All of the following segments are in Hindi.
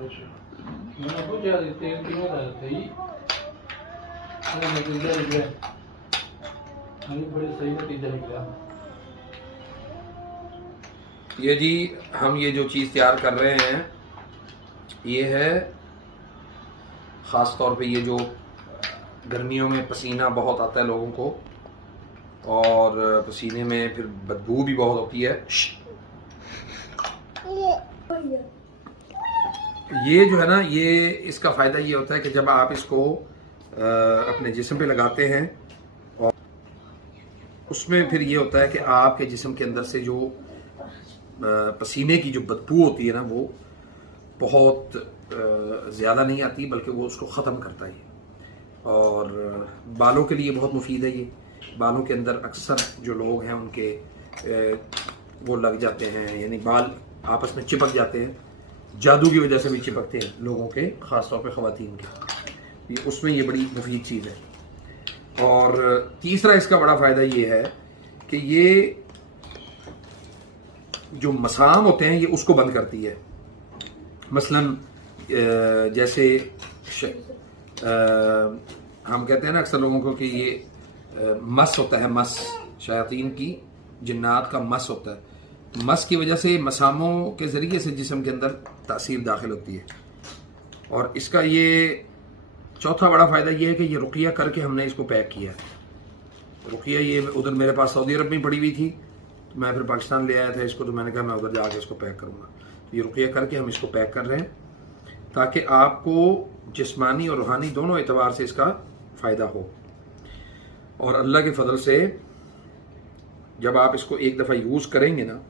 मैंने पूछा तेल कितना था ही नतीजा निकला, अभी बड़े सही नतीजा निकला। ये जी हम ये जो चीज़ तैयार कर रहे हैं ये है ख़ास तौर पे ये जो गर्मियों में पसीना बहुत आता है लोगों को और पसीने में फिर बदबू भी बहुत होती है। ये जो है ना, ये इसका फ़ायदा ये होता है कि जब आप इसको अपने जिस्म पे लगाते हैं और उसमें फिर ये होता है कि आपके जिस्म के अंदर से जो पसीने की जो बदबू होती है ना वो बहुत ज़्यादा नहीं आती, बल्कि वो उसको ख़त्म करता है। और बालों के लिए बहुत मुफीद है ये। बालों के अंदर अक्सर जो लोग हैं उनके वो लग जाते हैं, यानी बाल आपस में चिपक जाते हैं, जादू की वजह से भी चिपकते हैं लोगों के, ख़ास तौर पे ख़वातीन के। ये उसमें ये बड़ी मुफीद चीज़ है। और तीसरा इसका बड़ा फ़ायदा ये है कि ये जो मसाम होते हैं ये उसको बंद करती है। मसलन जैसे हम कहते हैं ना अक्सर लोगों को कि ये मस होता है, मस शयातीन की, जिन्नात का मस होता है। मस की वजह से मसामों के ज़रिए से जिस्म के अंदर तासीर दाखिल होती है। और इसका ये चौथा बड़ा फ़ायदा ये है कि ये रुकिया करके हमने इसको पैक किया। रुकिया ये उधर मेरे पास सऊदी अरब में पड़ी हुई थी, तो मैं फिर पाकिस्तान ले आया था इसको, तो मैंने कहा मैं उधर जाके इसको पैक करूँगा। तो ये रुकिया करके हम इसको पैक कर रहे हैं ताकि आपको जिस्मानी और रूहानी दोनों एतबार से इसका फ़ायदा हो। और अल्लाह के फजल से जब आप इसको एक दफ़ा यूज़ करेंगे ना,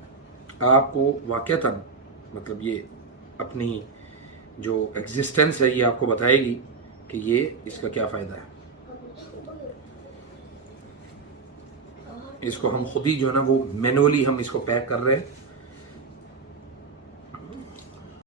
आपको वाक़तन मतलब ये अपनी जो एग्जिस्टेंस है ये आपको बताएगी कि ये इसका क्या फ़ायदा है। इसको हम खुद ही जो है ना वो मैनुअली हम इसको पैक कर रहे हैं